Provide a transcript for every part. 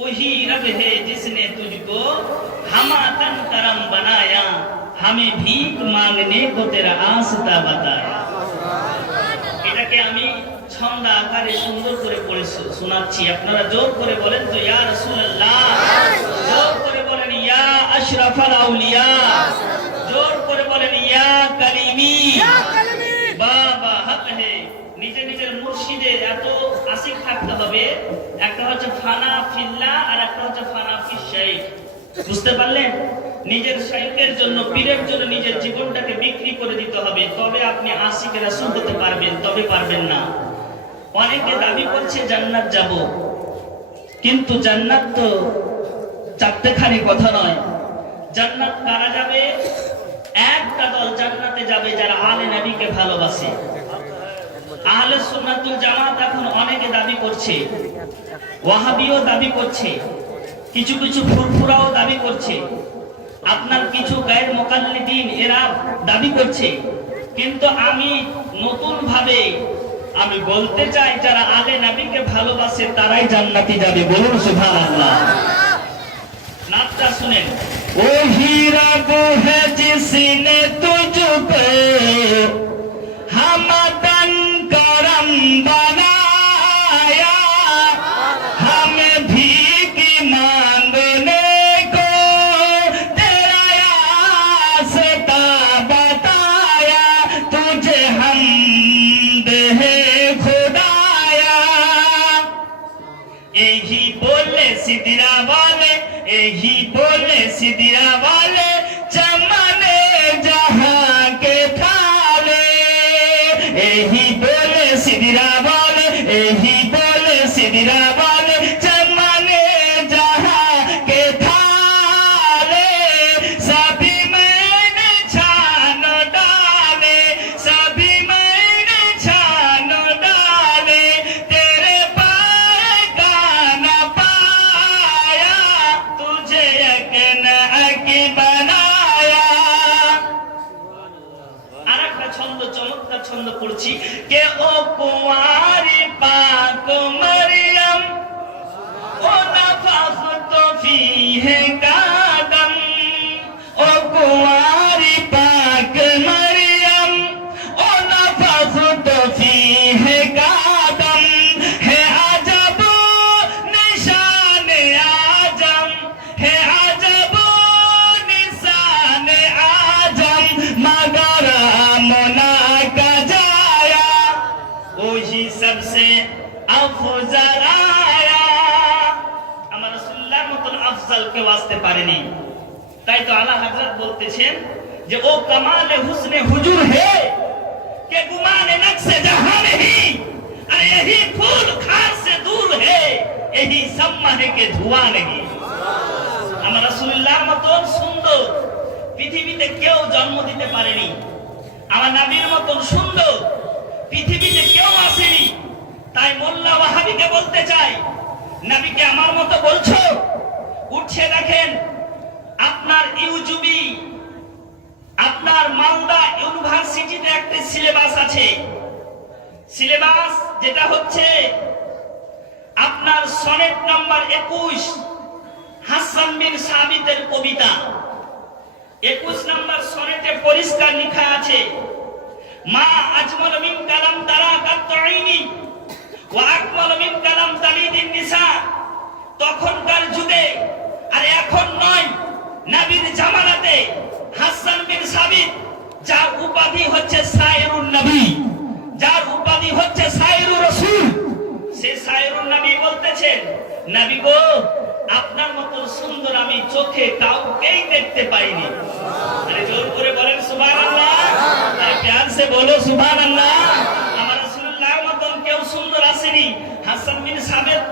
वही रब है जिसने तुझको हमातन करम बनाया, हमें भीख मांगने को तेरा आस्था बताया। এটাকে আমি ছন্দ আকারে সুন্দর করে পড়ে শোনাচ্ছি, আপনারা জোর করে বলেন তো ইয়া রাসূলুল্লাহ, জোর করে বলেন ইয়া আশরাফাল আউলিয়া, জোর করে বলেন ইয়া কালিমি। বাবা হক হে, নিজে নিজের মুর্শিদের এত আশিক থাকতে হবে। একটা হচ্ছে ফানা ফিল্লাহ আর একটা হচ্ছে ফানা ফিশ শাইখ। বুঝতে পারলেন? নিজের শাইখের জন্য, পীরের জন্য নিজের জীবনটাকে বিক্রি করে দিতে হবে, তবে আপনি আশিক রাসূল হতে পারবেন, তবে পারবেন না। অনেকে দাবি করছে জান্নাত যাব, কিন্তু জান্নাত তো চারটেখানি কথা নয়। জান্নাত কারা যাবে? একটা দল জান্নাতে যাবে যারা আলে নবীকে ভালোবাসে। আহলে সুন্নাতুল জামাত এখন অনেকে দাবি করছে, ওয়াহাবিও দাবি করছে, কিছু কিছু ফুরফুরাও দাবি করছে, আপনার কিছু গায়ের মুকাল্লিদিন এরা দাবি করছে। কিন্তু আমি নতুন ভাবে আমি বলতে চাই, যারা আলে নবীকে ভালোবাসে তারাই জান্নাতে যাবে। বলুন সুবহানাল্লাহ। নামটা শুনেন। ওহি রব है जिसने तुझको हमदन करम बनाया, हमें भीख मांगने को तेरा रास्ता बताया, तुझे हमद है खुदाया। यही बोले सिदरा वाले, यही बोले सिदरा वाले, चमने जहां के थाले। यही बोले सिदरा वाले, यही बोले सिदरा वाले, चमने जहां के थाले। सभी मैंने छान डाले, सभी मैंने छान डाले, तेरे पाए का न पाया, तुझे यकीन की बनाया। আরেকটা ছন্দ, চমৎকার ছন্দ পড়ছি। কে ও কুঁয়ারি পাক মরিয়ম, ও নফখত ফীহে কাদম। ও কুঁয়ারি পাক মরিয়ম, ও নফখত ফীহে কাদম। হে আজব নিশানে আজম, হে আজব নিশানে আজম, मगर मोना का जाया, वही सबसे अफजल आया। আমার রাসূলুল্লাহর মতন আফজল কেউ আসতে পারেনি। তাই তো আলা হযরত বলতেছেন যে ও কমালে হুসনে হুজুর হে কে গুমানে নকশে জাহাं नहीं, अरे यही फूल खार से दूर है, यही सम्मा है के धुआं नहीं। আমার রাসূলুল্লাহর মতন সুন্দর পৃথিবীতে কেউ জন্ম দিতে পারেনি। আমার নবীর মতন সুন্দর পৃথিবীতে কেউ আসেনি। তাই মোল্লা ওয়াহাবিকে বলতে চাই, নবীকে আমার মতো বলছো? উঠছে দেখেন, আপনার ইউজুবি, আপনার মালদা ইউনিভার্সিটিতে একটা সিলেবাস আছে। সিলেবাস যেটা হচ্ছে আপনার সনেট নাম্বার 21, হাসান বিন সাবিতের কবিতা। 21 নম্বর সনেটে পরিষ্কার লেখা আছে, মা আজমাল মিন কালাম তারা কাতঈনি ওয়া আকমাল মিন কালাম তালিদিন নিসা। তখনকার যুগে, আর এখন নয়, নবীর জামানাতে হাসান বিন সাবিত, যার উপাধি হচ্ছে শায়রুন নবী, যার উপাধি হচ্ছে শায়রুর রাসূল, সে শায়রুন নবী বলতেছেন, নবী গো আপনার মতো সুন্দর আমি চোখে কাউকেই দেখতে পাইনি। আরে জোর করে বলেন সুবহানাল্লাহ, আরে প্যার সে বলো সুবহানাল্লাহ। আমার রাসূলুল্লাহর মতন কেউ সুন্দর আসেনি। হাসান বিন সাবিত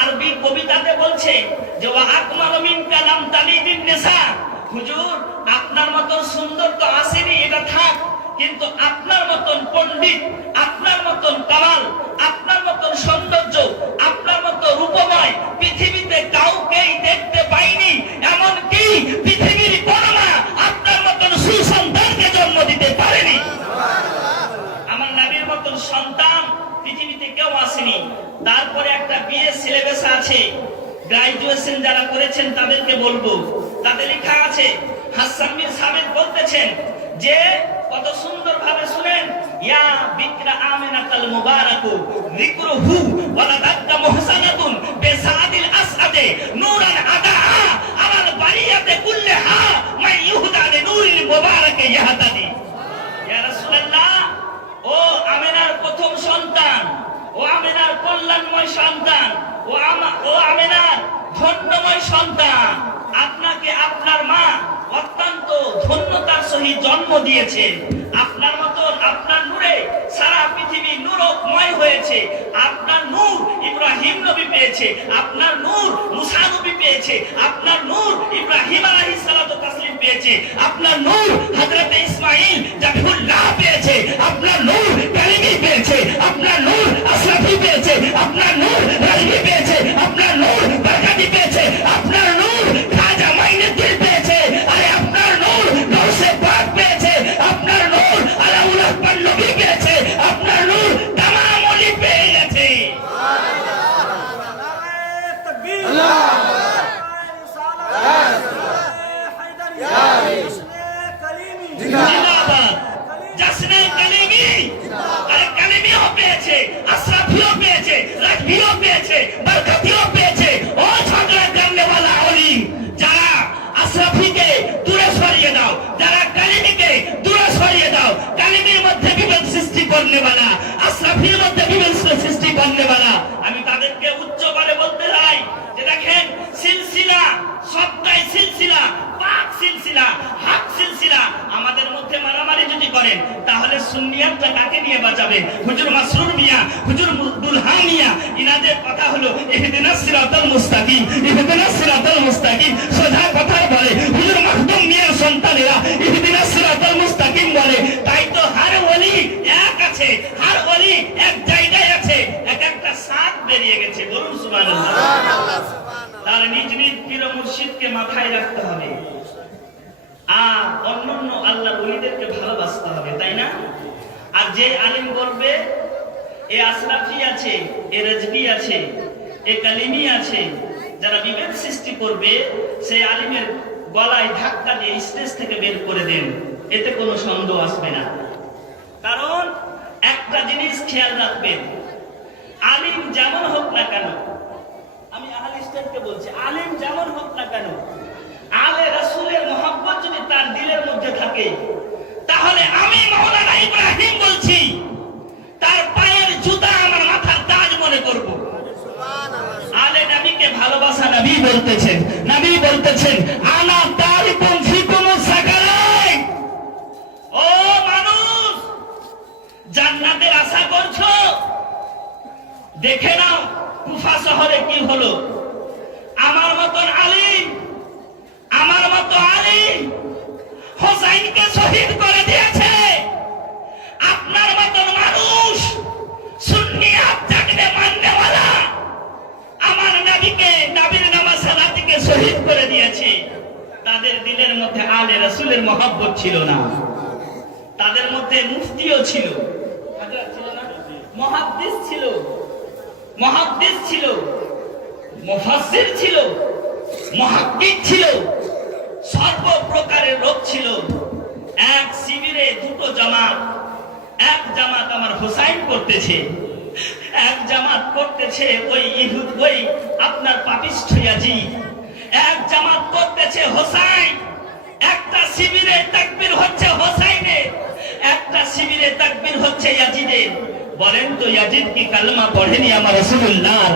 আরবি কবিতাতে বলছে যে ওয়া আকমাল মিন কালাম তালিদিন নিসা, হুজুর আপনার মতন সুন্দর তো আসেনি, এটা থাক, কিন্তু আপনার মতন পণ্ডিত, আপনার মতন কামাল, আপনার মতন সৌন্দর্য, আপনার মতো রূপময় পৃথিবীতে কাউকেই দেখতে পাইনি। এমন কি পৃথিবীর বড়মা আপনার মতন সুসন্তানকে জন্ম দিতে পারেনি। আমার নবীর মতন সন্তান পৃথিবীতে কেউ আসেনি। তারপরে একটা বিয়ে সিলেবাস আছে, গ্রাজুয়েশন যারা করেছেন তাদেরকে বলবো, তাতে লেখা আছে হাসান বিন সাবিত বলতেছেন যে কত সুন্দর ভাবে শুনেন, ইয়া বিকরা আমিনাতাল মুবারাকু যিকরুহু ওয়ালাদাত মুহসানাতুন বিসাদিল আসআদে নূরান আদা আলাল বারিয়াতে কুল্লাহা মান ইউহদা লিনুরিল মুবারাকে ইয়াহতাদি। ইয়া রাসূলুল্লাহ, ও আমিনার প্রথম সন্তান, ও আমিনার কল্যাণময় সন্তান, ও আমিনার ধন্যময় সন্তান, আপনাকে আপনার মা অত্যন্ত ধন্যতার সহিত জন্ম দিয়েছে। আপনার মতন আপনার নূরে সারা পৃথিবী নূরময় হয়েছে। আপনার নূর ইব্রাহিম নবী পেয়েছে, আপনার নূর মুসা নবী পেয়েছে, আপনার নূর ইব্রাহিম আলাইহিস সালাতু তাসলিম পেয়েছে, আপনার নূর হযরত ইসমাঈল জাবিহুল্লাহ পেয়েছে, আপনার নূর কালিমি পেয়েছে, আপনার নূর আশরাফি পেয়েছে, আপনার নূর রাজবি পেয়েছে, আপনার নূর বরকতি পেয়েছে, আপনার নূর খাজা মাইনুদ্দিন পেয়েছে, আরে আপনার নূর গাউসে পাক পেয়েছে, আপনার নূর আলাউল আকবার নবী পেয়েছে, আপনার নূর তামাম ওলি পেয়ে গেছে। জিন্দাবাদ জশ্নে কালিমি, আরে কালিমিও পেয়েছে, আশরাফিও পেয়েছে, রাজবিও পেয়েছে, বরকতিও পেয়েছে। ও ঝগড়া করনে वाला ওলি, যারা আশরাফিকে দূরে সরিয়ে দাও, যারা কালিমিকে দূরে সরিয়ে দাও, কালিমির মধ্যে বিভেদ সৃষ্টি করনে वाला, আশরাফির মধ্যে বিভেদ সৃষ্টি করনে वाला, আমি তাদেরকে উচ্চ করে বলতে চাই যে দেখেন, সিলসিলা সবটাই সিলসিলা, পাক সিলসিলা, হক সিলসিলা। আমাদের মধ্যে মারামারি যদি করেন তাহলে সুন্নিয়াতটা কাকে নিয়ে বাঁচাবে? হুজুর মাসরুর মিয়া, হুজুর দুলহা মিয়া, ইনাদের কথা হলো ইহদিনাস সিরাতাল মুস্তাকিম, ইহদিনাস সিরাতাল মুস্তাকিম, সোজা কথা বলে। হুজুর মাখদুম মিয়ার সন্তানেরা ইহদিনাস সিরাতাল মুস্তাকিম বলে। তাই তো হার ওলি এক আছে, হার ওলি এক জায়গায় আছে, এক একটা সাথ বেরিয়ে গেছে। বলুন সুবহানাল্লাহ। তার নিজ নিজ পীর মুর্শিদকে মাথায় রাখতে হবে, আর অন্যান্য আল্লাহর ওলিদেরকে ভালোবাসতে হবে, তাই না? আর যে আলিম বলবে এ আশরাফি আছে, এ রাজবি আছে, এ কালিমি আছে, যারা বিভেদ সৃষ্টি করবে সেই আলিমের গলায় ধাক্কা দিয়ে স্টেজ থেকে বের করে দেন, এতে কোনো সন্দেহ আসবে না। কারণ একটা জিনিস খেয়াল রাখবেন, আলিম যেমন হোক না কেন, আমি আহলে ইসলামকে বলছি, আলিম যেমন হোক না কেন, আলে রাসূলের মহব্বত যদি তার দিলের মধ্যে থাকে, তাহলে আমি মাওলানা ইব্রাহিম বলছি তার পায়ের জুতা আমার মাথার তাজ মনে করব। আলে নবীকে ভালোবাসা নবী বলতেছেন, নবী বলতেছেন আনা তারিকুম ফিকুম সাকালাই। ও মানুষ, জান্নাতের আশা করছো? দেখে নাও কুফা শহরে কি হলো। আমার মতন আলিম, আমার মতো আলিম হোসাইনকে শহীদ করে দিয়েছে। আপনার মতন মানুষ সুন্নিয়াত জাগনে মাননে वाला আমার নবীকে, নবীর নামাজ সালাতকে শহীদ করে দিয়েছে। তাদের দিলের মধ্যে আলে রাসূলের মহব্বত ছিল না, তাদের মধ্যে মুফতিও ছিল, হযরত ছিল না, মুহাদ্দিস ছিল, মুহাদ্দিস ছিল, মুফাসসির ছিল, মুহাক্কিক ছিল, সর্ব প্রকারের লোক ছিল। এক শিবিরে দুটো জামাত, এক জামাত আমার হুসাইন করতেছে, এক জামাত করতেছে ওই ইহুদ, ওই আপনার পাপিষ্ঠ ইয়াজিদ, এক জামাত করতেছে হোসাইন। একটা শিবিরে তাকবীর হচ্ছে হোসাইনের, একটা শিবিরে তাকবীর হচ্ছে ইয়াজিদের। বলেন তো ইয়াজিদ কি কালমা পড়েনি আমার রাসূলুল্লাহ?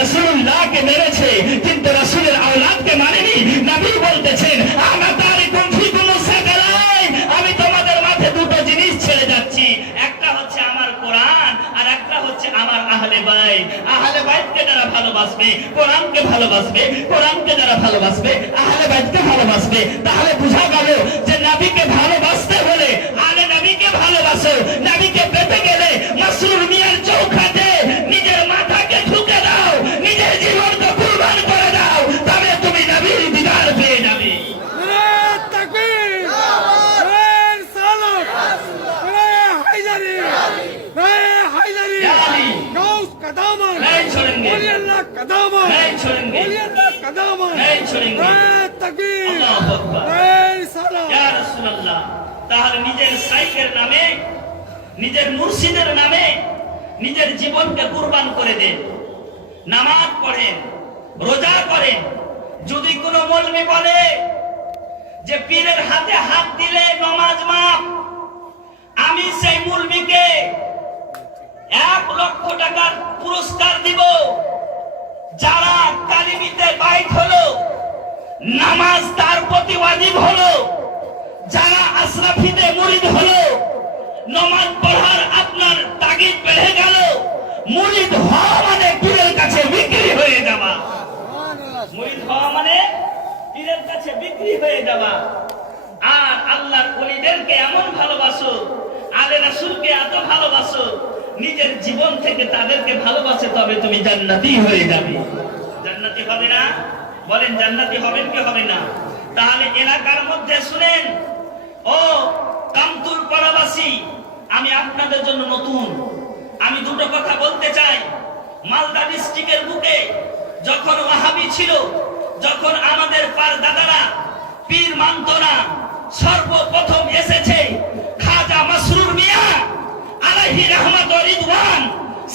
রাসূলুল্লাহকে মেরেছে কিন্তু রাসূলের আওলাদকে মানেনি। নবী বলতেছেন আনা তারিকুম ফিকুম সাকালাই, আমি তোমাদের মাঝে দুটো জিনিস ছেড়ে যাচ্ছি, একটা হচ্ছে আমার কোরআন আর একটা হচ্ছে আমার আহলে বাইত। আহলে বাইতকে যারা ভালোবাসবে, কোরআনকে ভালোবাসবে, কোরআনকে যারা ভালোবাসবে, আহলে বাইতকে ভালোবাসবে, তাহলে বোঝা গেল যে নবীকে ভালোবাসতে হলে আহলে নবীকে ভালোবাসো। নবীকে পেতে গেলে মাসরুর মিয়ার চৌখাতে নিজের মাথাকে ঢুকে দাও, নিজের জীবনকে কুরবান করে দাও, তবে তুমি নবীর দিদার পেয়ে যাবে। তাকবীর, সালাত, হায়দারি, হায়দারি, গাউস का दामन नहीं छोड़ेंगे, वली अल्लाह का दामन, नहीं छोड़ेंगे। वली अल्लाह कदम नहीं छोड़ेंगे। नारे तकबीर अल्लाहु अकबर। नारे रिसालत ইয়া রাসূলুল্লাহ, তাহলে নিজের শাইখের নামে, নিজের মুর্শিদের নামে নিজের জীবনকে কুরবান করে দেন। নামাজ পড়েন, রোজা করেন। যদি কোনো মৌলবি বলে যে পীরের হাতে হাত দিলে নামাজ মাফ, আমি সেই মৌলবিকে 1 লক্ষ টাকার পুরস্কার দিব। যারা তালিমিতে বাইট হলো, নামাজ তার প্রতি ওয়াজিব হলো, যারা আশরাফিতে মুরিদ হলো, নামাজ পড়ার আপনার তাগিদ বেড়ে গেল, মুরিদ হওয়া মানে পীরের কাছে বিক্রি হয়ে যাওয়া। মুরিদ হওয়া মানে পীরের কাছে বিক্রি হয়ে যাওয়া। আর আল্লাহর ওলিদেরকে এমন ভালোবাসো, আলে রাসূলকে এত ভালোবাসো, নিজের জীবন থেকে তাদেরকে ভালোবাসে, তবে তুমি জান্নাতি হয়ে যাবে। জান্নাতি হবে না? বলেন জান্নাতি হবেন কি হবে না? তাহলে এলাকার মধ্যে শুনেন, ও কামতুর পাড়াবাসী, আমি আপনাদের জন্য নতুন। আমি দুটো কথা বলতে চাই। মালদা ডিস্ট্রিক্টের বুকে যখন ওয়াহাবি ছিল, যখন আমাদের পার দাদারা পীর মানত না, সর্বপ্রথম এসেছে খাজা মাসরুর মিয়া আলাইহি রহমত ও রিদওয়ান,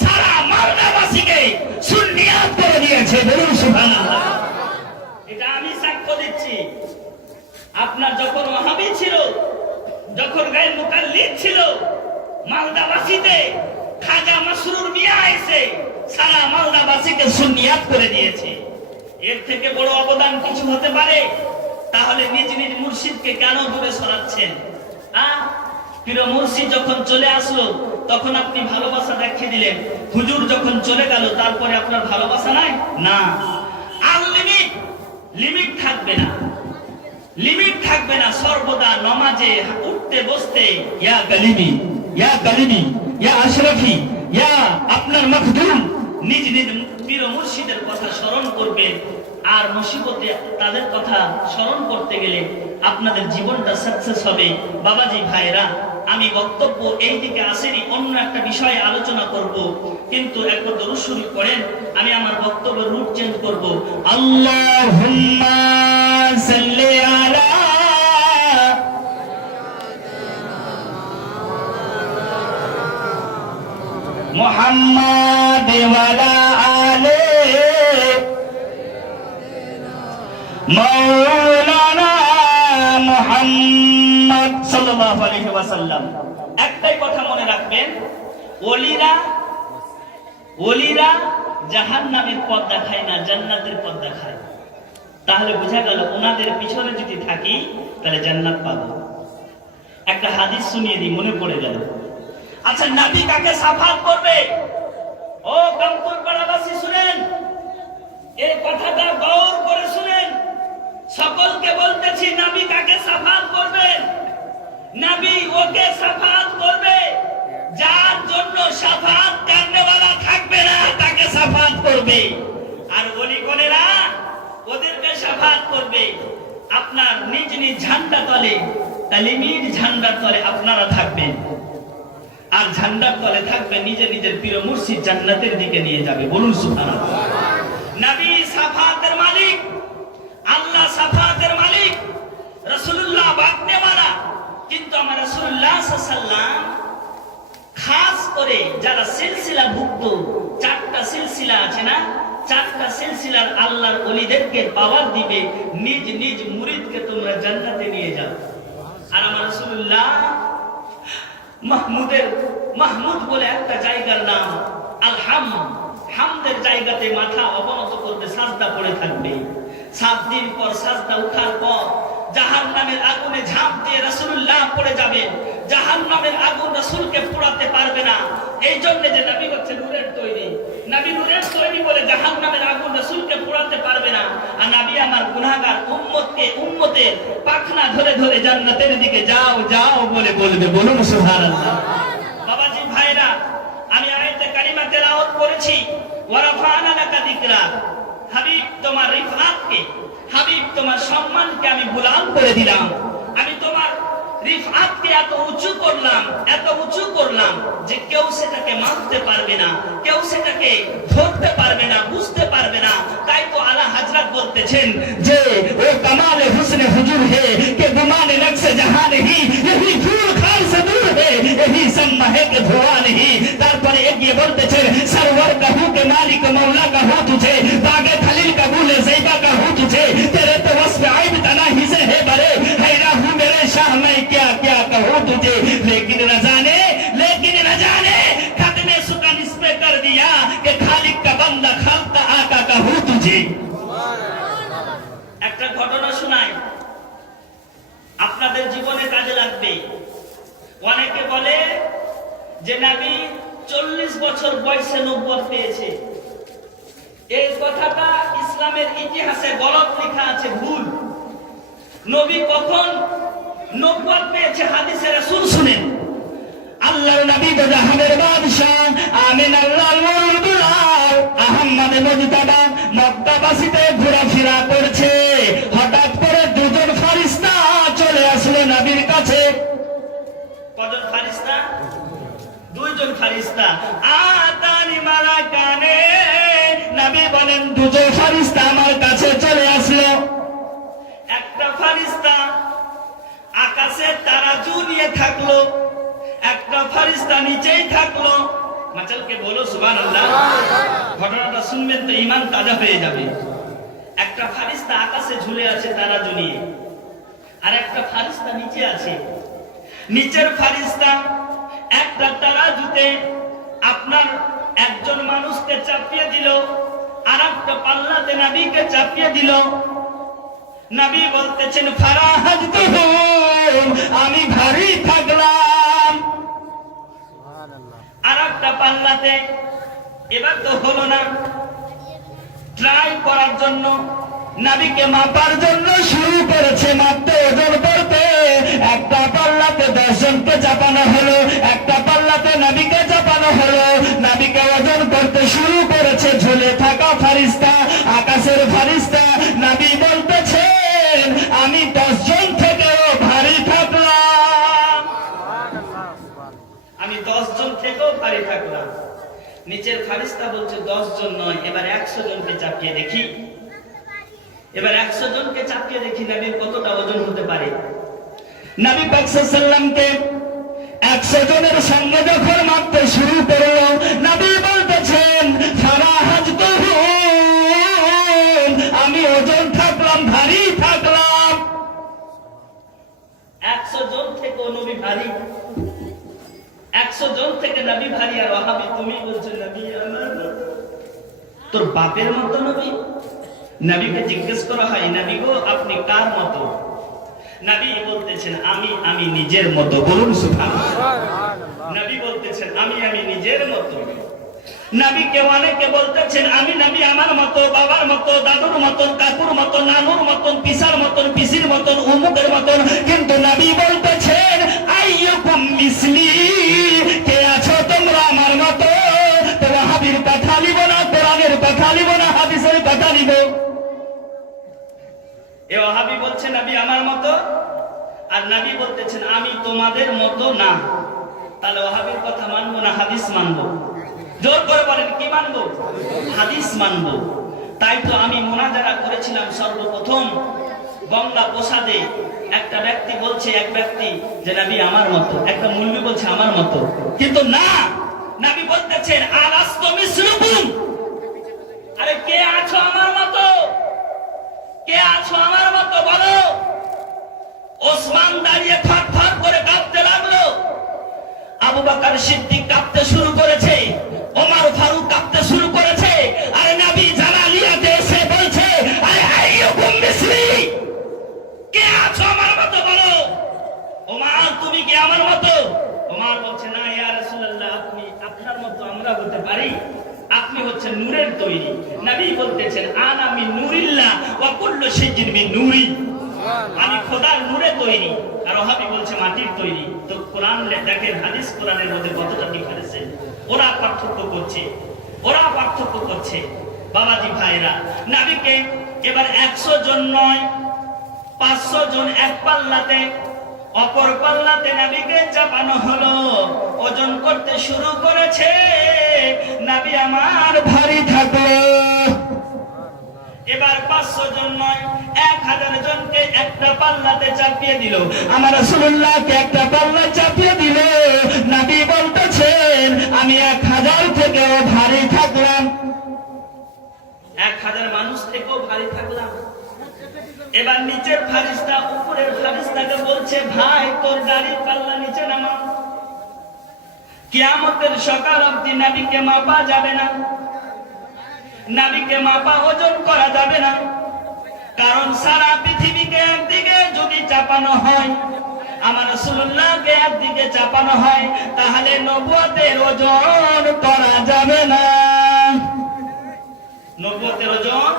সারা মালদাবাসীকে সুন্নিয়াত করে দিয়েছে। বলুন সুবহানাল্লাহ। এটা আমি সাক্ষ্য দিচ্ছি। আপনার যখন ওয়াহাবি ছিল, যখন গায়ের মুকাল্লিদ ছিল, মালদাবাসীতে খাজা মাসরুর মিয়া এসে সারা মালদাবাসীকে সুন্নিয়াত করে দিয়েছে। এর থেকে বড় অবদান কিছু হতে পারে? তাহলে নিজ নিজ মুর্শিদকে কেন দূরে সরাচ্ছেন? প্রিয় মুর্শিদ যখন চলে আসলো, তখন আপনি ভালোবাসা দেখিয়ে দিলেন। হুজুর যখন চলে গেল, তারপরে আপনার ভালোবাসা নাই? না। আনলিমিট, লিমিট থাকবে না, লিমিট থাকবে না। সর্বদা নামাজে উঠতে বসতে ইয়া গালিবি, ইয়া গালিবি, ইয়া আশরাফি, ইয়া আপনার মখদুম, নিজ নিজ পীর মুর্শিদের কথা স্মরণ করবেন। আর মুসিবতে তাদের কথা স্মরণ করতে গেলে আপনাদের জীবনটা সাকসেস হবে। বাবাজি ভাইরা, আমি বক্তব্য এই দিকে আসেনি, অন্য একটা বিষয়ে আলোচনা করব, কিন্তু একবার দরুদ শরীফ পড়েন, আমি আমার বক্তব্যের রুট চেঞ্জ করব। আল্লাহুম্মা সাল্লি আলা মুহাম্মাদ ওয়া আলা আলি মাওলানা মুহাম্মদ সাল্লাল্লাহু আলাইহি ওয়াসাল্লাম। একটাই কথা মনে রাখবেন, ওলিরা জাহান্নামের পথ দেখায় না, জান্নাতের পথ দেখায়। তাহলে বোঝা গেল ওনাদের পিছনে যদি থাকি তাহলে জান্নাত পাবো। একটা হাদিস শুনিয়ে দিই, মনে পড়ে গেল। আচ্ছা, নবী কাকে শাফাআত করবে? ও কামতুর পাড়াবাসী শুনেন, এই কথাটা গৌর করে শুনেন। সকলকে বলতেছি, নবী কাকে শাফাআত করবেন? নবী ওকে শাফাআত করবে যার জন্য শাফাআত করনেওয়ালা থাকবে না, তাকে শাফাআত করবে। আর ওলি কোনেরা ওদেরকে শাফাআত করবে। আপনার নিজ নিজ ঝান্ডা তলে, তালিমির ঝান্ডার তলে আপনারা থাকবেন, আর ঝান্ডার তলে থাকবে নিজের নিজের পীর মুর্শিদ, জান্নাতের দিকে নিয়ে যাবে। বলুন সুবহানাল্লাহ। নবী শাফাআতের মালিক, আল্লাহ শাফাআতের মালিক, রাসূলুল্লাহ বাঁধনেওয়ালা। কিন্তু আমার রাসূলুল্লাহ সাল্লাল্লাহু আলাইহি ওয়াসাল্লাম খাস করে যারা সিলসিলা ভুক্ত, 4টা সিলসিলা আছে না, 4টা সিলসিলার আল্লাহর ওলিদেরকে পাওয়ার দিবে, নিজ নিজ মুরিদকে তোমরা জান্নাতে নিয়ে যাও। আর আমার রাসূলুল্লাহ মাহমুদ বলে একটা জায়গার নাম, হামদের জায়গাতে মাথা অবনত করবে, সাজদা পড়ে থাকবে। 7 দিন পর সাজদা উঠার পর জাহান্নামের আগুনে ঝাঁপ দিয়ে রাসূলুল্লাহ পড়ে যাবেন। জাহান্নামের আগুন রাসূলকে পোড়াতে পারবে না। এই জন্য যে নবী হচ্ছে নূরের তৈরি, নবী নূরের তৈরি বলে জাহান্নামের আগুন রাসূলকে পোড়াতে পারবে না। আর নবী আমার গুনাহগার উম্মতের পাখনা ধরে ধরে জান্নাতের দিকে যাও যাও বলে বলবে। বলুন সুবহানাল্লাহ। বাবাজি ভাইরা, আমি আয়াতে কারিমা তেলাওয়াত করেছি, ওয়া রাফা'না লাকা যিকরা। হাবিব তোমার রিফাতকে, হাবিব তোমার সম্মানকে আমি বুলন্দ করে দিলাম। আমি তোমার রিফাতকে এত উঁচু করলাম যে কেউ সেটাকে মাপতে পারবে না, কেউ সেটাকে ধরতে পারবে না, বুঝতে পারবে না। তাই তো আলা হযরত বলতেছেন যে ও কমাল হুসনে হুজুর হে কে গুমানে নকশে জাহান नहीं यही फूल खाल से दूर है यही सब महक धुआं नहीं। তারপরে এগিয়ে বলতেছেন सरवर कहूं के मालिक मौला कहूं तुझे बागे खलील कबूल ज़ैबा कहूं तुझे तेरे तो वस्फ ऐब तनाही से है बड़े हैरान हूं मेरे शाह मैं क्या क्या कहूं तुझे। लेकिन न जाने खत ने सुकन इस पे कर दिया कि खालिक का बंदा खालता आका कहूं तुझे। একটা ঘটনা শোনাই, আপনাদের জীবনে কাজে লাগবে। অনেকে বলে যে নবী 40 বছর বয়সে নবুয়ত পেয়েছে। এই কথাটা ইসলামের ইতিহাসে গলত লেখা আছে, ভুল। নবী কখন নবুয়ত পেয়েছে হাদিসে রাসূল শুনেন। আল্লাহর নবী জাহানের বাদশা আমিন আল্লাহর মুরদুলাল আহমদ মুজতবা মক্কাবাসীতে ঘোরাফেরা করছে। হঠাৎ করে দুজন ফেরেশতা চলে আসলো নবীর কাছে। কজন ফেরেশতা? দুইজন ফেরেশতা। আতানি মালাকানে, নবী বলেন দুজন ফেরেশতা আমার কাছে চলে আসলো। একটা ফেরেশতা আকাশে তারাজু নিয়ে থাকলো, একটা ফেরেশতা নিচেই থাকলো। মাচালকে বলো সুবহানাল্লাহ। ঘটনাটা শুনবেন তো ঈমান তাজা হয়ে যাবে। একটা ফেরেশতা আকাশে ঝুলে আছে তারাজু নিয়ে, আর একটা ফেরেশতা নিচে আছে। নিচের ফেরেশতা একটা তারাজুতে আপনার একজন মানুষকে চাপিয়ে দিল, আর একটা পাল্লাতে নবীকে চাপিয়ে দিল। নবী বলতেছেন ফারাহাজতুহুম, আমি ভারী থাকলাম। আর একটা পাল্লাতে, এবার তো হলো না। ট্রাই করার জন্য নবীকে মাপার জন্য শুরু করেছে, মাপতে ওজন করতে। একটা পাল্লাতে 10 জনকে চাপানো হলো, একটা পাল্লাতে নবীকে চাপানো হলো। নবীকে ওজন করতে শুরু করেছে ঝুলে থাকা ফেরেশতা, আকাশের ফেরেশতা। নবী বলতেছেন আমি 10 জন থেকেও ভারী থাকলাম, আমি 10 জন থেকেও ভারী থাকলাম। নিচের ফেরেশতা বলছে 10 জন নয়, এবার 100 জনকে চাপিয়ে দেখি। এবার 100 জনকে চাপিয়ে দেখি নবীর কতটা ওজন হতে পারে। নবী পাক সাল্লাল্লাহু আলাইহি ওয়াসাল্লামকে 100 জনের সঙ্গে যখন মাপতে শুরু করলো, নবী বলতেছেন ফারাহাজতুহুম, আমি ওজন থাকলাম, ভারী থাকলাম। 100 জন থেকে নবী ভারী, 100 জন থেকে নবী ভারী। আর ওয়াহাবি তুমি বলছো নবী আমার মতো, তোর বাপের মতো নবী। নবীকে জিজ্ঞেস করা হয় নবী গো আপনি কার মতো? নবী বলতেছেন আমি নিজের মতো। বলুন সুবহানাল্লাহ। নবী বলতেছেন আমি নিজের মতো। নবীকে অনেকে বলতেছেন আমি নবী আমার মতো, বাবার মতো, দাদুর মতন, কাকুর মতন, নানুর মতন, পিসার মতন, পিসির মতন, অমুকের মতন। কিন্তু নবী বলতেছেন আইয়ুকুম মিসলি, কে আছো তোমরা আমার মতো? তো ওয়াহাবির কথা নিব না, কোরআনের কথা নিব না, হাদিসের কথা নিব। এ ওয়াহাবি বলছে নবী আমার মতো, আর নবী বলতেছেন আমি তোমাদের মতো না। তাহলে ওয়াহাবির কথা মানবো না হাদিস মানবো? জোর করে বলেন কি মানবো? হাদিস মানবো। তাই তো আমি মুনাজারা করেছিলাম সর্বপ্রথম গঙ্গা প্রসাদে। একটা ব্যক্তি বলছে, এক ব্যক্তি যে নবী আমার মতো, একটা মুলবি বলছে আমার মতো। কিন্তু না, নবী বলতেছেন আলাস্তু মিসলুকুম, আরে কে আছো আমার মতো? কে আছো আমার মতো বলো? ওসমান দাঁড়িয়ে থরথর করে কাঁপতে লাগলো, আবু বকর সিদ্দিক কাঁপতে শুরু করেছে, ওমর ফারুক কাঁপতে শুরু করেছে। আর নবী জালালিয়াতে এসে বলছে আরে আইয়ুকুম মিসলি, কে আছো আমার মতো বলো? ওমর তুমি কি আমার মতো? ওমর বলছে না ইয়া রাসূলুল্লাহ, আপনি আপনার মতো আমরা হতে পারি, আপনি হচ্ছেন নূরের তৈরি। নবী বলতেছেন আনা মিন নূরিল্লাহ ওয়া কুল্লু শাইইন মিন নূরি, আমি খোদার নূরে তৈরি, আর ওয়াহাবি বলছে মাটির তৈরি। তো কোরআন দেখেন, হাদিস কোরআনের মধ্যে কতটা ডিফারেন্স। ওরা পার্থক্য করছে বাবাজি ভাইরা। নবীকে এবার 100 জন নয় 500 জন এক পাল্লাতে, অপর পাল্লাতে নবীকে চাপানো হলো, ওজন করতে শুরু করেছে। নবী আমার ভারী থাকলো। এবার 500 জন নয়, 1000 জনকে একটা পাল্লাতে চাপিয়ে দিল। আমার রাসূলুল্লাহকে একটা পাল্লা চাপিয়ে দিল। নবী বলতেছেন আমি 1000 থেকেও ভারী থাকলাম। 1000 মানুষ থেকেও ভারী থাকলাম। এবার নিচের ফারিস্তা উপরের ফারিস্তাকে বলছে, ভাই তোর গাড়ির পাল্লা নিচে নামা। কিয়ামতের সকাল অবধি নবীকে মাপা যাবে না, নবীকে মাপা ওজন করা যাবে না। কারণ সারা পৃথিবীকে একদিকে যদি চাপানো হয়, আমার রাসূলুল্লাহকে একদিকে চাপানো হয়, তাহলে নবুয়তের ওজন করা যাবে না। নবুয়তের ওজন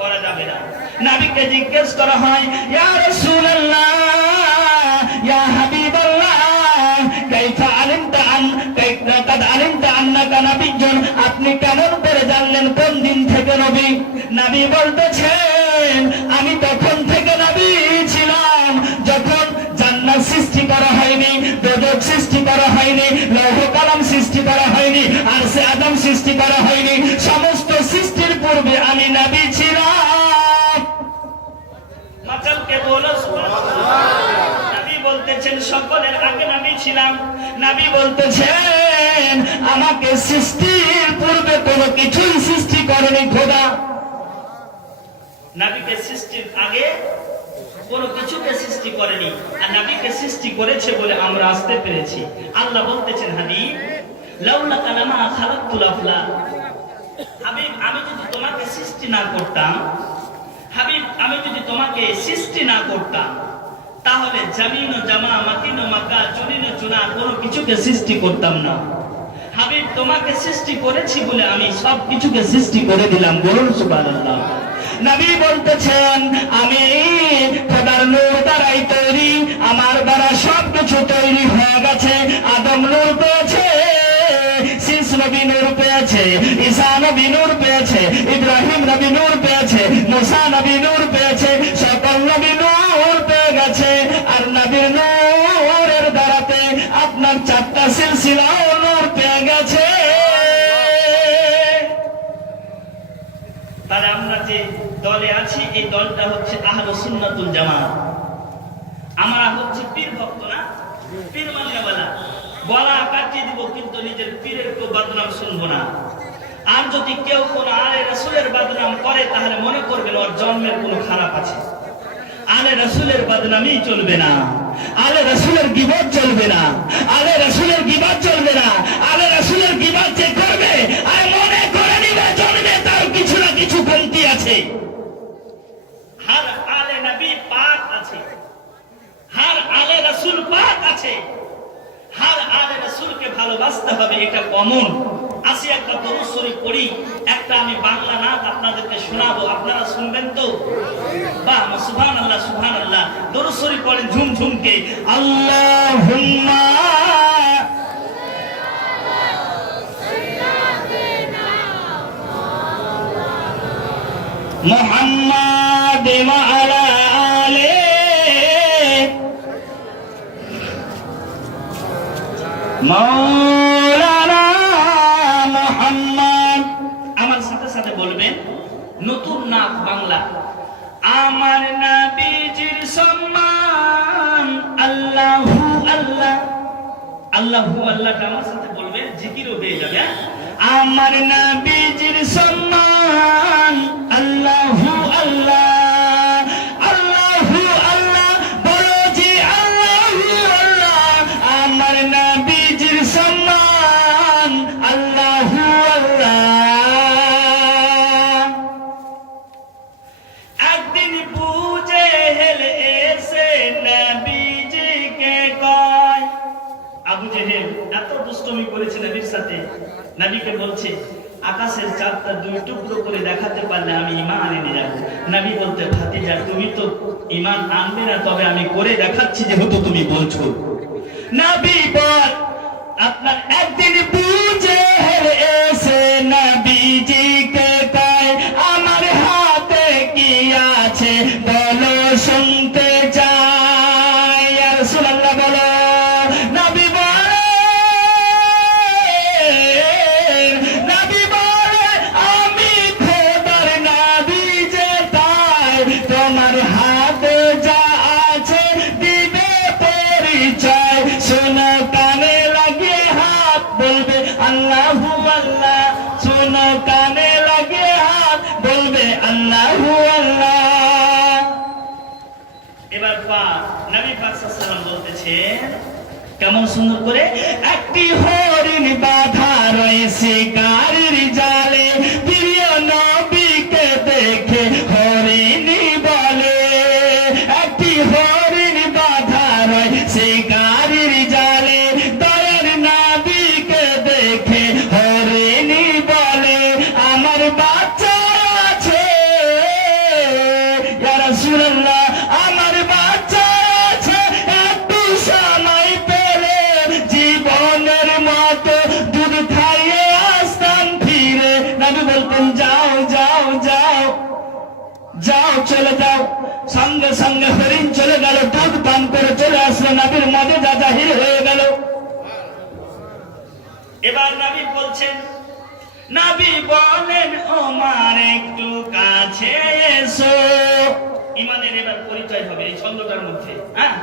করা যাবে না। নবীকে জিজ্ঞেস করা হয়, ইয়া রাসূলুল্লাহ, ইয়া হাবিবাল্লাহ, কাইফা আলিমতা আন্নাকা নাবিয়্যুন, আপনি কেমন করে জানলেন কোন দিন থেকে নবী? নবী বলতেছেন আমি তখন থেকে নবী ছিলাম যখন জান্নাত সৃষ্টি করা হয়নি, দোজখ সৃষ্টি করা হয়নি, লৌহ কলম সৃষ্টি করা হয়নি, আরশে আদম সৃষ্টি করা হয়নি। সমস্ত সৃষ্টির পূর্বে আমি নবী ছিলাম। মাতালকে বলো সুবহানাল্লাহ। নবী বলতেছেন সকলের আগে নবী ছিলাম। নবী বলতেছেন আমাকে সৃষ্টির পূর্বে কোনো কিছুই সৃষ্টি করেনি খোদা। নবীকে সৃষ্টির আগে কোনো কিছুকে সৃষ্টি করেনি, আর নবীকে সৃষ্টি করেছে বলে আমরা আসতে পেরেছি। আল্লাহ বলতেছেন হাবিব লাউলা কালামা খালাকতুল আফলাক, হাবিব আমি যদি তোমাকে সৃষ্টি না করতাম, হাবিব আমি যদি তোমাকে সৃষ্টি না করতাম, তাহলে জামিন ও জামা, মাতিন ও মাক্কা, চুনিন ও চুনা কোনো কিছুকে সৃষ্টি করতাম না। হাবিব তোমাকে সৃষ্টি করেছি বলে আমি সব কিছুকে সৃষ্টি করে দিলাম। বলুন সুবহানাল্লাহ। নবী বলতেছেন আমি খোদার নূর দ্বারাই তৈরি, আমার দ্বারা সবকিছু তৈরি হয়ে গেছে। আদম নূর পেয়েছে, শীষ নবী নূর পেয়েছে, ঈসা নবী নূর পেয়েছে, ইব্রাহিম নবী নূর পেয়েছে, মুসা নবী নূর পেয়েছে, সকল নবী নূর পেয়ে গেছে। আর নবীর নূরের দ্বারাতে আপনার 4টা সিলসিলাও নূর পেয়ে গেছে। তাহলে আমরা যে দলে আছি এই দলটা হচ্ছে আহলুস সুন্নাতুল জামাত। আমরা হচ্ছে পীর ভক্ত না, পীর মানিয়াওয়ালা। বলা কাটিয়ে দিব কিন্তু নিজের পীরের কেউ বদনাম শুনবো না। আর যদি কেউ কোন আলে রাসূলের বদনাম করে তাহলে মনে করবেন ওর জন্মের কোনো খারাপ আছে। আলে রাসূলের বদনামি চলবে না, আলে রাসূলের গীবত চলবে না, আলে রাসূলের গীবত চলবে না। আলে রাসূলের গীবত যে করবে আর মনে করে নিবে জন্মে তার কিছু না কিছু কমতি আছে। হর আলে নবী পাক আছে, হর আলে রাসূল পাক আছে, হর আলে রাসূলকে ভালোবাসতে হবে, এটা কমন। আসি একটা দরুদ শরীফ পড়ি, একটা আমি বাংলা নাত আপনাদেরকে শোনাবো, আপনারা শুনবেন তো? বাহ, সুবহানাল্লাহ সুবহানাল্লাহ। দরুদ শরীফ পড়েন ঝুমঝুমকে। আল্লাহুম্মা মুহাম্মাদ ওয়া আলা আলি মাওলানা মুহাম্মদ। আমার সাথে সাথে বলবেন নতুন নাত বাংলা। আমার নবীজির সম্মান আল্লাহু আল্লাহ, আল্লাহু আল্লাহটা আমার সাথে বলবেন, জিকিরও হয়ে যাবে। আমার নবীজির সম্মান আল্লাহু আল্লাহ, আল্লাহু আল্লাহ, বলো জি আল্লাহু আল্লাহ। আমার নবীজির সম্মান আল্লাহু আল্লাহ। একদিন বুঝে হেলে এসে নবীজিকে কয়, আবু জেহেল এত দুষ্টমি করেছে নবীর সাথে। নবীকে বলছে আকাশের চাঁদটা 2 টুকরো করে দেখাতে পারলে আমি ঈমান এনে যাব। নবী বলতে ভাতিজা তুমি তো ঈমান আনবে না, তবে আমি করে দেখাচ্ছি যেহেতু তুমি বলছো। নবী বল আপনার একদিন বুঝে হেলে এসে নবীজিকে কয় আমার হাতে কি আছে বলো শুনতে চাই। ইয়া রাসূলুল্লাহ আল্লাহু আল্লাহ, শোনো কানে লাগে হাত, বলবে আল্লাহু আল্লাহ। এবার নবী পাক সাল্লাল্লাহু আলাইহি ওয়াসাল্লাম বলতেছেন কেমন সুন্দর করে, একটি হরিণ বাঁধা রয়েছে গাড়ির জালে, প্রিয় নবীকে দেখে হরিণী বলে, একটি হরিণ বাঁধা রয়েছে গাড়ির জালে, দয়ার নবীকে দেখে হরিণী বলে, আমার বাচ্চা আছে ইয়া রাসূলুল্লাহ, আমার বাচ্চা আছে, একটু সময় পেলে জীবনের মতো দুধ খাইয়ে আসতাম ফিরে। নবী বলতেন যাও যাও যাও যাও, চলে যাও। সঙ্গে সঙ্গে হরিণ চলে গেল, দুধ পান করে চলে আসলো, নবীর মজেজা জাহির হয়ে গেল। এবার নবী বলছেন, নবী বলেন ওমর একটু কাছে এসো। ইমানের এবার পরিচয় হবে এই ছন্দটার মধ্যে। হ্যাঁ,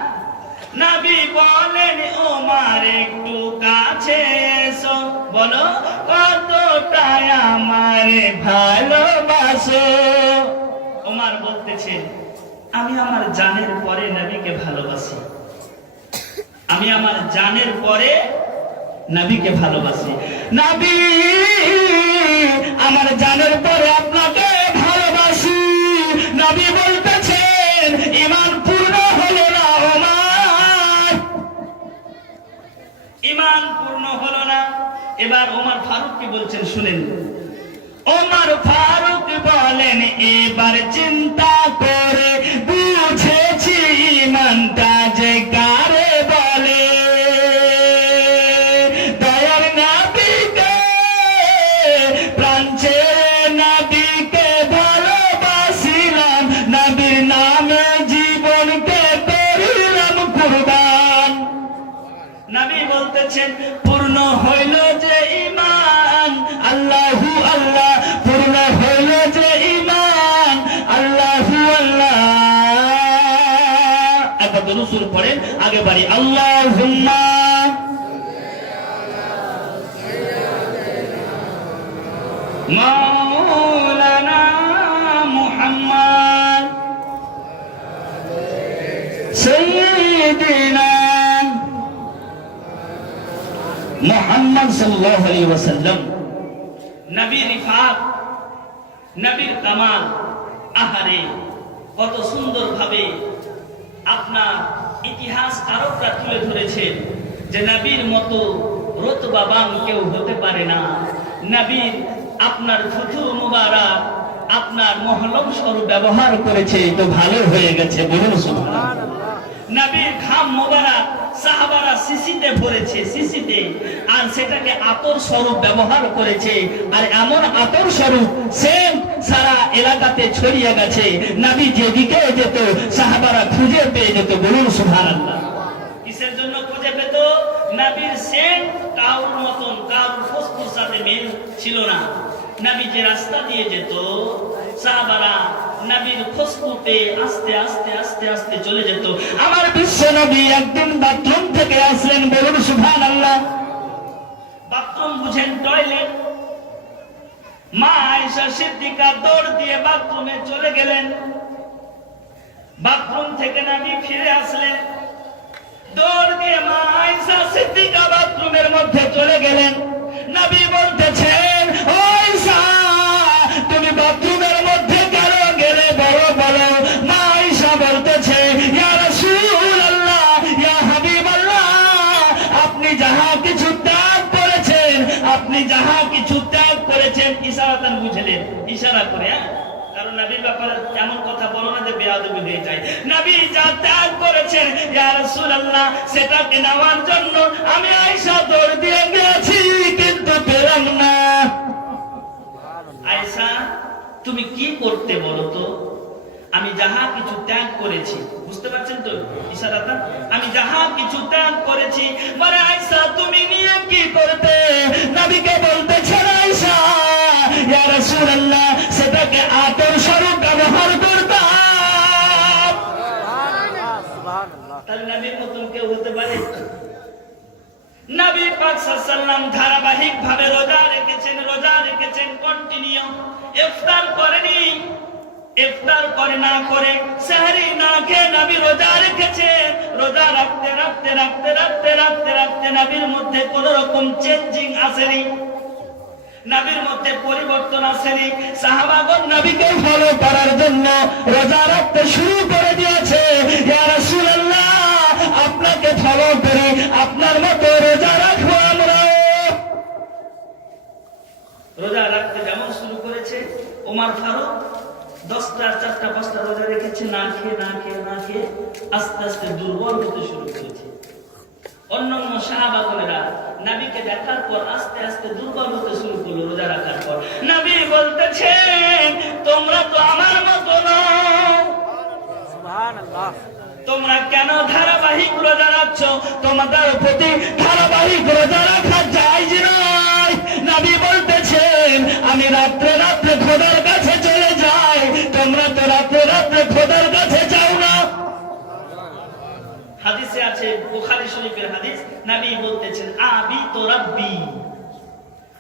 নবী বলেন ওমর একটু কাছে এসো, বলো কতটা আমারে ভালোবাসো। ওমর বলতেছে, আমি আমার জানের পরে নবীকে ভালোবাসি, আমি আমার জানের পরে নবীকে ভালোবাসি। নবী, আমার জানের পরে আপনাকে ভালোবাসি। নবী বলতেছেন, ঈমান পূর্ণ হলো না ওমর, ঈমান পূর্ণ হলো না। এবার ওমর ফারুক কি বলছেন শুনেন। ওমর ফারুক বলেন, এবার চিন্তা করে বুঝেছি ঈমানটা যে কারে বলে। দয়ার নবীকে প্রাণ ছেড়ে নবীকে ভালোবাসিলাম, নবীর নামে জীবনকে করিলাম কুরবান। নবী বলতেছেন, পূর্ণ হইল যে ঈমান, আল্লাহু আল্লাহ, পূর্ণ হইল যে ঈমান, আল্লাহু আল্লাহ। একবার দুরূদ শরীফ পড়েন, আগে বাড়ি আল্লাহুম্মা মাওলানা মুহাম্মদ সাইয়্যিদিনা মুহাম্মদ সাল্লাল্লাহু আলাইহি ওয়াসাল্লাম। নবীর ইফাত, নবীর কামাল, আহারে কত সুন্দর ভাবে আপনার ইতিহাস কারকরা তুলে ধরেছেন যে নবীর মতো রতবাবান কেউ হতে পারে না। নবীর আপনার ফুতু মুবারক আপনার মহলম স্বরূপ ব্যবহার করেছে, তো ভালো হয়ে গেছে, বলুন সুবহানাল্লাহ। নবীর ঘাম মোবারক সাহাবারা শিশিতে ভরেছে, শিশিতে, আর সেটাকে আতর স্বরূপ ব্যবহার করেছে, আর এমন আতর স্বরূপ সেন্ট সারা এলাকাতে ছড়িয়ে গেছে। নবী যেদিকে যেত সাহাবারা খুঁজে পেয়ে যেত, বলুন সুবহানাল্লাহ। কিসের জন্য খুঁজে পেত? নবীর সেন্ট কারুর মতন কারুর খুশবুর সাথে মিল ছিল না। নবী যে রাস্তা দিয়ে যেত সাহাবারা নবীর খুশবুতে আস্তে আস্তে আস্তে আস্তে চলে যেত। আমার বিশ্ব নবী একদিন বাথরুম থেকে আসলেন, বলুন সুবহানাল্লাহ। বাথরুম বুঝেন টয়লেট। মা আয়েশা সিদ্দিকা দৌড় দিয়ে বাথরুমে চলে গেলেন। বাথরুম থেকে নবী ফিরে আসলেন, দৌড় দিয়ে মা আয়েশা সিদ্দিকা বাথরুমের মধ্যে চলে গেলেন। নবী বলতেছেন, ও আয়েশা, তুমি বাথরুমের মধ্যে কেন গেলে, বলো বলো। মা আয়েশা বলতেছে, ইয়া রাসূলুল্লাহ, ইয়া হাবিবাল্লাহ, আপনি যাহা কিছু ত্যাগ করেছেন, আপনি যাহা কিছু ত্যাগ করেছেন, ইশারাতান বুঝলেন, ইশারা করে। কারণ নবীর ব্যাপারে এমন কথা বলো না যে বেয়াদবি হয়ে যায়। নবী যা ত্যাগ করেছেন ইয়া রাসূলুল্লাহ, সেটাকে নেওয়ার জন্য আমি আয়েশা দৌড় দিয়ে গেছি, কিন্তু পেলাম না। আয়েশা, তুমি কি করতে বলো তো? আমি যাহা কিছু ত্যাগ করেছি, বুঝতে পারছেন তো ইশারাটা? আমি যাহা কিছু ত্যাগ করেছি, মানে আয়েশা তুমি নিয়ে কি করতে? নবীকে বলতেছেন, আয়েশা ইয়া রাসূলুল্লাহ, সেটাকে আতর স্বরূপ ব্যবহার করতাম। তাহলে নবীর মতন কেউ হতে পারে? নবী পাক সাল্লাল্লাহু ধারাবাহিক ভাবে রোজা রেখেছেন কন্টিনিউ। ইফতার করেনি, ইফতার করে না করে সেহরি না খেয়ে নবী রোজা রেখেছেন। রোজা রাখতে নবীর মধ্যে কোন রকম চেঞ্জিং আসেনি, নবীর মধ্যে পরিবর্তন আসেনি। সাহাবাগণ নবীকে ফলো করার জন্য রোজা রাখতে শুরু করে দিয়েছে। ইয়া রাসূলুল্লাহ, আপনাকে ফলো করে আপনার মতো রোজা রাখবো আমরা। রোজা রাখতে যেমন শুরু করেছে ওমর ফারুক 10টা 4টা 5টা রোজা রেখেছে, না খেয়ে আস্তে আস্তে দুর্বল হতে শুরু করেছে। অন্যান্য সাহাবাগণেরা নবীকে দেখার পর আস্তে আস্তে দুর্বল হতে শুরু করলো রোজা রাখার পর। নবী বলতেছেন, তোমরা তো আমার মতো নও, সুবহানাল্লাহ, তোমরা কেন ধারাবাহিক রোজা রাখছো? তোমাদের প্রতি ধারাবাহিক রোজা রাখা জায়েজ নয়। নবী বলতেছেন, আমি রাত্রে খোদার কাছে চলে যাই, তোমরা তো রাত্রে খোদার কাছে যাও না। হাদিসে আছে, বুখারী শরীফের হাদিস, নবী বলতেছেন, আবি তো রাব্বি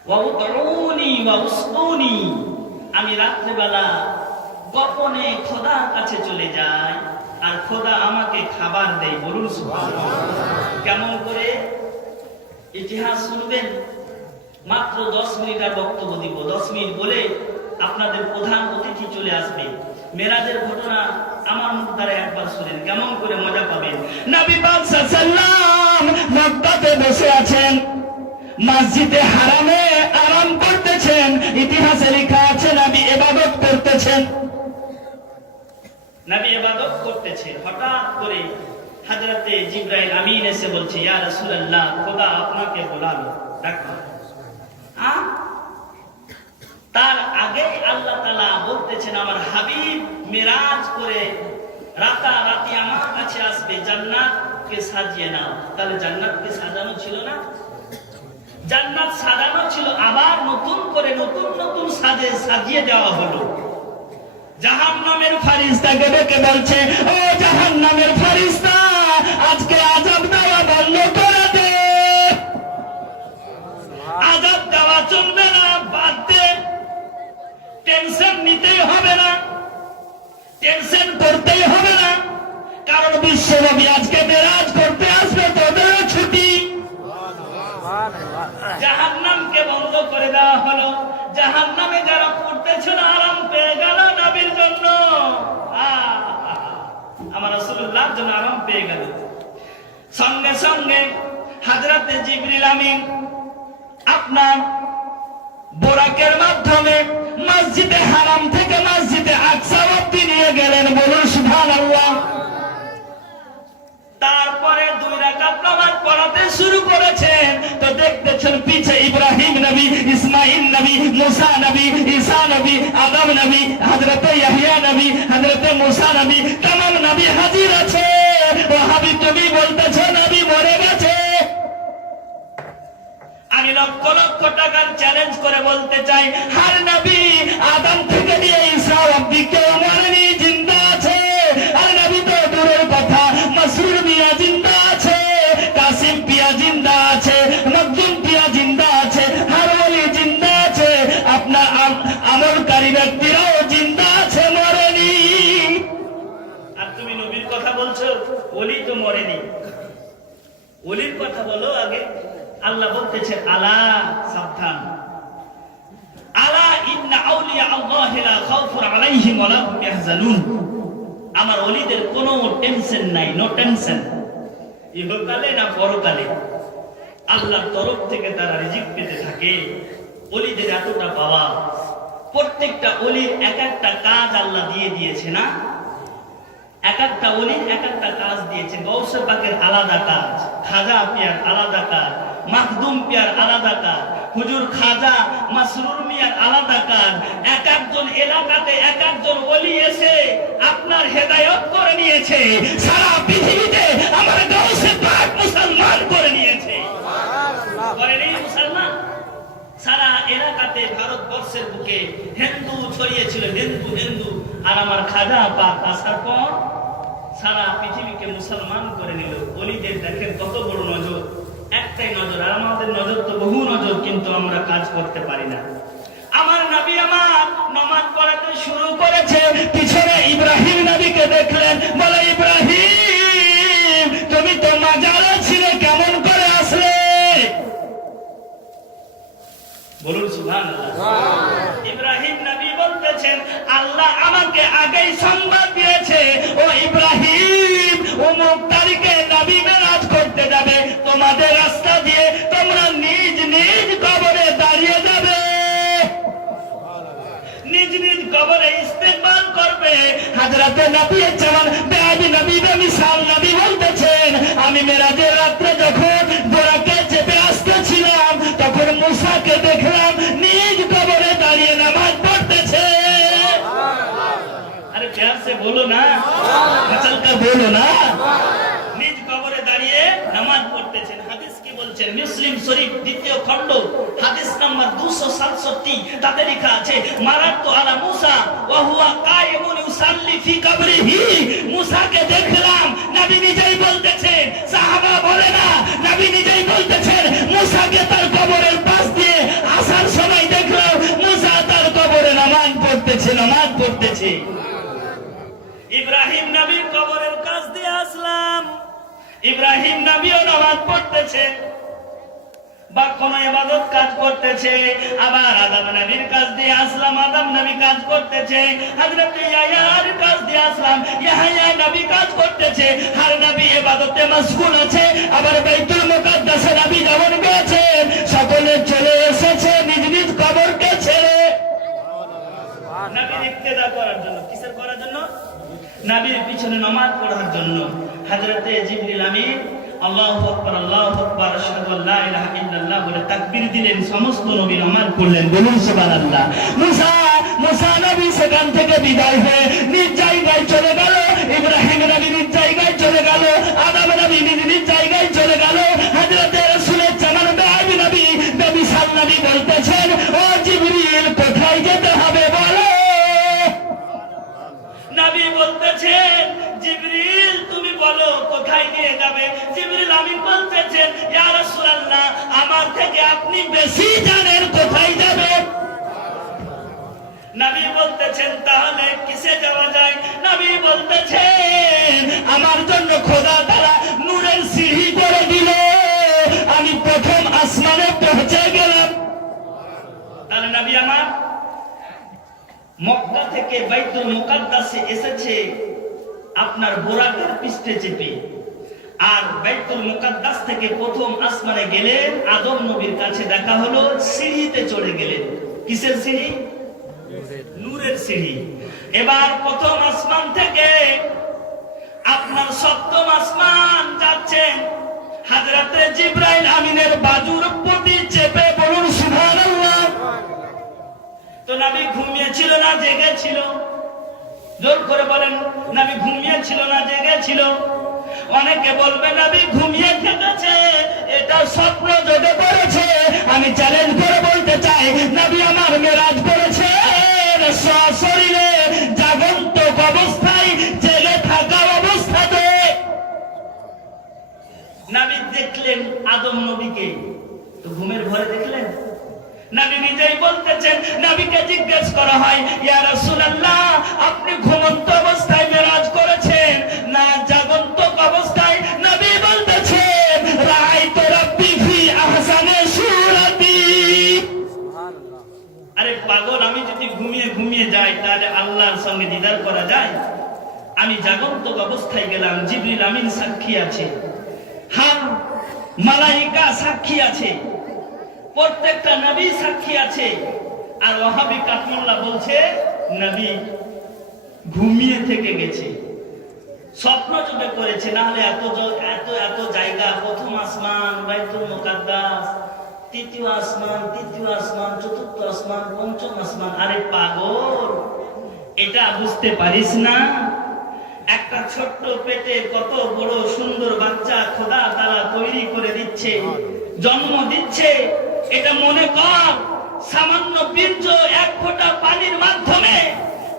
ওয়া উতউনি ওয়া উসকুনি, আমি রাত্রিবেলা গোপনে খোদার কাছে চলে যাই আর খোদা আমাকে খাবার দেয়। বলুন সুবহানাল্লাহ। কেমন করে? ইতিহাস শুনবেন, মাত্র 10 মিনিটের বক্তব্য দিব। 10 মিনিট বলে আপনাদের প্রধান অতিথি চলে আসবে। মেরাজের ঘটনা আমার মুখ দ্বারা একবার শুনেন, কেমন করে মজা পাবেন। নবী পাক সাল্লাল্লাহু মক্কাতে বসে আছেন, মসজিদে হারামে আরাম করতেছেন। ইতিহাসে লেখা আছে নবী ইবাদত করতেছেন। হঠাৎ করে হযরতে জিবরাইল আমিন এসে বলছে, ইয়া রাসূলুল্লাহ, খোদা আপনাকে বলালো, দেখো। তার আগে আল্লাহ তাআলা বলতেছেন, আমার হাবিব মেরাজ করে রাতারাতি আমার কাছে আসবে, জান্নাতকে সাজিয়ে নাও। তাহলে জান্নাতকে সাজানো ছিল না? জান্নাত সাজানো ছিল, আবার নতুন করে নতুন সাজে সাজিয়ে দেওয়া হলো। জাহান্নামের ফেরেশতাকে ডেকে বলছে, ও জাহান্নামের ফেরেশতা, আজকে আযাব দেওয়া বন্ধ করে দে, আযাব দেওয়া চলবে না, বাদ দে। টেনশন নিতেই হবে না, টেনশন করতেই হবে না, কারণ বিশ্বনবী আজকে মেরাজ করতে আসবে, তোদেরও ছুটি। জাহান্নামকে বন্ধ করে দেওয়া হলো। জাহান্নামে যারা পড়তেছিল আরাম পেয়ে গেল নবীর জন্য, আমার রাসূলুল্লাহর জন্য আরাম পেয়ে গেল। সঙ্গে সঙ্গে হযরতে জিবরিল আমিন আপনার বোরাকের মাধ্যমে মসজিদে হারাম থেকে মসজিদে আকসা অবধি নিয়ে গেলেন। বলুন সুবহানাল্লাহ। তারপরে 2 রাকাত নামাজ পড়াতে শুরু করেছেন। তো দেখতেছেন পিছে ইব্রাহিম নবী, ইসমাইল নবী, মুসা নবী, ঈসা নবী, আদম নবী, হযরতে ইয়াহইয়া নবী, হযরতে মুসা নবী, तमाम নবী হাজির আছে। ওয়াহাবি তুমি বলতেছো নবী মরে গেছে। আমি লক্ষ লক্ষ টাকার চ্যালেঞ্জ করে বলতে চাই, হর নবী আদম থেকে নিয়ে ঈসা অবধি কেউ মরেনি, জিন্দা আছে। আর নবী তো দূরের কথা, মাসরুর মিয়া জিন্দা আছে, কাসিম পিয়া জিন্দা আছে, মকদুম পিয়া জিন্দা আছে, হর ওলি জিন্দা আছে, আপনার আমলকারী ব্যক্তিরাও জিন্দা আছে, মরেনি। আর তুমি নবীর কথা বলছো, ওলি তো মরেনি। ওলির কথা বলো আগে। আল্লাহ বলতেছে, আলা, সাবধান, আলা ইন্না আউলিয়া আল্লাহি লা খাউফুন আলাইহিম ওয়া লা হুম ইয়াহজানুন। আমার ওলিদের কোনো টেনশন নাই, নো টেনশন। ইহকালে না পরকালে আল্লাহর তরফ থেকে তারা রিজিক পেতে থাকে। ওলিদের এতটা পাওয়া, প্রত্যেকটা ওলির এক একটা কাজ আল্লাহ দিয়ে দিয়েছে না? এক একটা ওলির এক একটা কাজ দিয়েছে। গৌসে পাকের আলাদা কাজ, খাজা পিয়ার আলাদা কাজ, মাখদুম পিয়ার আলাদা কাজ, হুজুর খাজা মাসরুর মিয়ার আলাদা কাজ। এক একজন এলাকাতে এক একজন ওলি এসে আপনার হেদায়েত করে নিয়েছে। সারা পৃথিবীতে আমার গৌসে পাক মুসলমান করে নিয়েছে। করেনি মুসলমান? সারা এলাকাতে ভারতবর্ষের বুকে হিন্দু ছড়িয়েছিল, হিন্দু। আর আমার খাজা পাক আসার পর সারা পৃথিবীকে মুসলমান করে নিল। ওলিদের দেখেন কত বড় নজর। একটাই নজর, আর আমাদের নজর তো বহু নজর, কিন্তু আমরা কাজ করতে পারি না। আমার নবী আমার নামাজ পড়াতে শুরু করেছে, পিছনে ইব্রাহিম নবীকে দেখলেন, বলে ইব্রাহিম তুমি তো মাজারে ছিলে, কেমন করে আসলে? বলুন সুবহানাল্লাহ। ইব্রাহিম নবী বলতেছেন আল্লাহ আমাকে আগেই সংবাদ দিয়েছে, ও ইব্রাহিম অমুক তারিখে নবী মেরাজ করতে যাবে, তোমাদের রাস্তা দিয়ে তোমরা নিজ নিজ কবরে দাঁড়িয়ে যাবে, নিজ নিজ কবরে ইস্তেকবাল করবে। হযরতে নবী জামান বেআবি নবী বেমিসাল নবী বলতেছেন আমি মেরাজের রাত্রে যখন বোরাকে চেপে আসতেছিলাম, তখন মুসাকে দেখলাম নিজ কবরে দাঁড়িয়ে নামাজ পড়তেছে। আরে প্যার সে বলো না, চলकर বলো না, নিজ কবরে দাঁড়িয়ে নামাজ পড়তেছেন। হাদিস কি বলছেন? মুসলিম শরীফ দ্বিতীয় খণ্ড হাদিস নাম্বার 267, তাতে লেখা আছে মারাতু আলা মুসা ওয়া হুয়া কায়িমুন ইউসাল্লি ফি কবরিহি। মুসাকে দেখলাম, নবী নিজেই বলতেছেন, সাহাবা বলে না, নবী নিজেই বলতেছেন মুসাকে তার কবরের পাশ দিয়ে আসার সময় দেখলাম মুসা তার কবরে নামাজ পড়তেছে। ইব্রাহিম নবীর কবরের কাছ দিয়ে আসলাম, ইব্রাহিম নবীও নামাজ পড়তেছে বা কোন ইবাদত কাজ করতেছে। আবার আদম নবীর কাছ দিয়ে আসলাম, আদম নবী কাজ করতেছে। হযরত ইয়াহইয়ার কাছ দিয়ে আসলাম, ইয়াহইয়া নবী কাজ করতেছে। হর নবী ইবাদতে মাশগুল আছে। আবার বাইতুল মুকাদ্দাসে নবী যেমন গেছেন, সকলে চলে এসেছে নিজ নিজ কবরকে ছেড়ে নবীর ইক্তেদা করার জন্য। কিসের করার জন্য? নবীর পিছনে নামাজ পড়ার জন্য। হযরতে জিবরিল আমিন আল্লাহু আকবার আল্লাহু আকবার আশহাদু আল্লা ইলাহা ইল্লাল্লাহ বলে তাকবীর দিলেন, সমস্ত নবী নামাজ পড়লেন। বলুন সুবহানাল্লাহ। মুসা নবী সেখান থেকে বিদায় হয়ে নিজ জায়গায় চলে গেল, ইব্রাহিম নবী নিজ জায়গায় চলে গেল, আদম নবী নিজ জায়গায় চলে গেল। হযরতে রাসূলের জামান বেআবি নবী বেমিসাল নবী বলতেছেন ও জিবরিল কোথায় যেতে হবে বলো? নবী বলতেছেন জিবরিল তুমি বলো কোথায় নিয়ে যাবে? জিবরিল আমিন বলতেছেন ইয়া রাসূলুল্লাহ আমার থেকে আপনি বেশি জানেন কোথায় যাবে। নবী বলতেছেন তাহলে কিসে যাওয়া যায়? নবী বলতেছেন আমার জন্য খোদা তাআলা নূরের সিঁড়ি করে দিল, আমি প্রথম আসমানে পৌঁছে গেলাম। তাহলে নবী আমার মক্কা থেকে বাইতুল মুকাদ্দাসে এসেছে আপনার বোরাকের পৃষ্ঠে চেপে, আর বাইতুল মুকাদ্দাস থেকে প্রথম আসমানে গেলেন, আদম নবীর কাছে দেখা হলো, সিঁড়িতে চড়ে গেলেন। কিসের সিঁড়ি? নূরের সিঁড়ি। এবার প্রথম আসমান থেকে আপনার সপ্তম আসমান যাচ্ছেন, হযরতে জিবরাইল আমিনের বাজুর প্রতি চেপে। বলুন সুবহানাল্লাহ। তো নবী ঘুমিয়েছিল না জেগেছিল? জোর করে বলেন, নবী ঘুমিয়েছিল না জেগেছিল? অনেকে বলবে নবী ঘুমিয়ে থেকেছে, এটা স্বপ্ন যোগে পড়েছে। আমি চ্যালেঞ্জ করে বলতে চাই নবী আমার মেরাজ করেছে সশরীরে, জাগন্ত অবস্থায়, জেগে থাকা অবস্থাতে। নবী দেখলেন আদম নবীকে, তো ঘুমের ঘরে দেখলেন? নবী নিজেই বলতেছেন, নবীকে জিজ্ঞেস করা হয় ইয়া রাসূলুল্লাহ আপনি ঘুমন্ত অবস্থায় মেরাজ করেছেন না জাগন্ত অবস্থায়? নবী বলতেছেন রাআইতু রাব্বি ফি আহসানি সূরাতি। সুবহানাল্লাহ। আরে পাগল, আমি যদি ঘুমিয়ে যাই তাহলে আল্লাহর সঙ্গে দিদার করা যায়? আমি জাগন্ত অবস্থায় গেলাম, জিবরিল আমিন সাক্ষী আছে, হ্যাঁ মালায়েকা সাক্ষী আছে, প্রত্যেকটা নবী সাক্ষী আছে। আর ওয়াহাবি কাতমুল্লাহ বলছে নবী ঘুমিয়ে থেকে গেছে, স্বপ্ন যোগে করেছে, না হলে এত এত জায়গা, প্রথম আসমান বাইতুল মুকাদ্দাস, তৃতীয় আসমান, চতুর্থ আসমান, পঞ্চম আসমান। আরে পাগল, এটা বুঝতে পারিস না? একটা ছোট্ট পেটে কত বড় সুন্দর বাচ্চা খোদা তারা তৈরি করে দিচ্ছে, জন্ম দিচ্ছে। এটা মনে কর সামান্য বীর্য, এক ফোঁটা পানির মাধ্যমে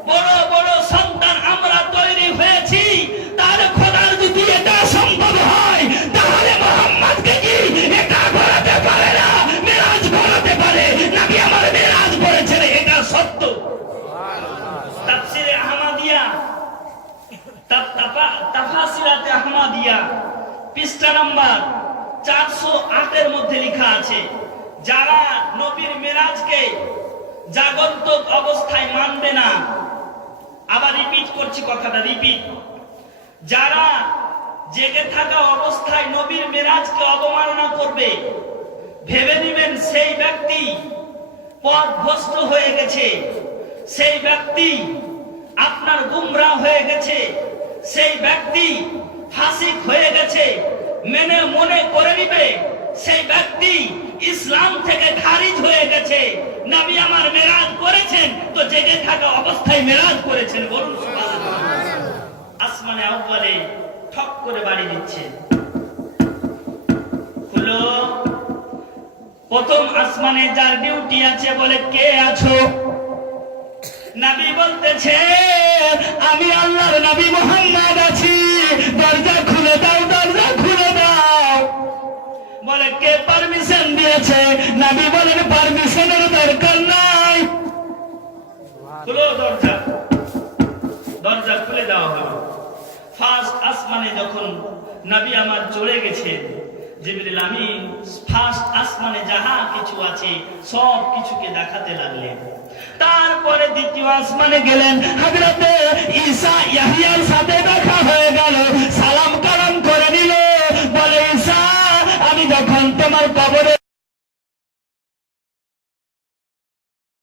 বড় বড় সন্তান আমরা তৈরি হয়েছি। তাহলে খোদার যদি এটা সম্ভব হয়, তাহলে মুহাম্মদকে কি এটা আকিদাতে আহমাদিয়া পৃষ্ঠা নাম্বার 408 মধ্যে লেখা আছে, যারা নবীর মেরাজকে জাগন্তক অবস্থায় মানবে না, আবার রিপিট করছি কথাটা, রিপিট, যারা জেগে থাকা অবস্থায় নবীর মেরাজকে অবমাননা করবে, ভেবে নেবেন সেই ব্যক্তি পথভ্রষ্ট হয়ে গেছে, সেই ব্যক্তি আপনার গুমরাহ হয়ে গেছে, সেই ব্যক্তি ফাসিক হয়ে গেছে। মেনে মনে করে নিবে সেই ব্যক্তি ইসলাম থেকে খারিজ হয়ে গেছে। নবী আমার মেরাজ করেছেন তো জেগে থাকা অবস্থায় মেরাজ করেছেন, বলুন সুবহানাল্লাহ। আসমানে আউয়ালে ঠক করে বাড়ি দিচ্ছে, হলো প্রথম আসমানে যার ডিউটি আছে, বলে কে আছো? নবী বলতেছে আমি আল্লাহর নবী মুহাম্মদ আছি, দরজা খুলে দাও, দরজা খুলে দাও। বলে কে পারমিশন দিয়েছে? নবী বলেন পারমিশনের দরকার নাই, খুলো দরজা। দরজা খুলে দেওয়া হলো। ফার্স্ট আসমানে যখন নবী আমার চলে গেছেন, জিবরিল আমিন ফার্স্ট আসমানে যাহা কিছু আছে সব কিছুকে দেখাতে লাগলেন। তারপরে দ্বিতীয় আসমানে গেলেন, হযরতে ঈসা ইয়াহইয়ার সাথে দেখা হয়ে গেল, সালাম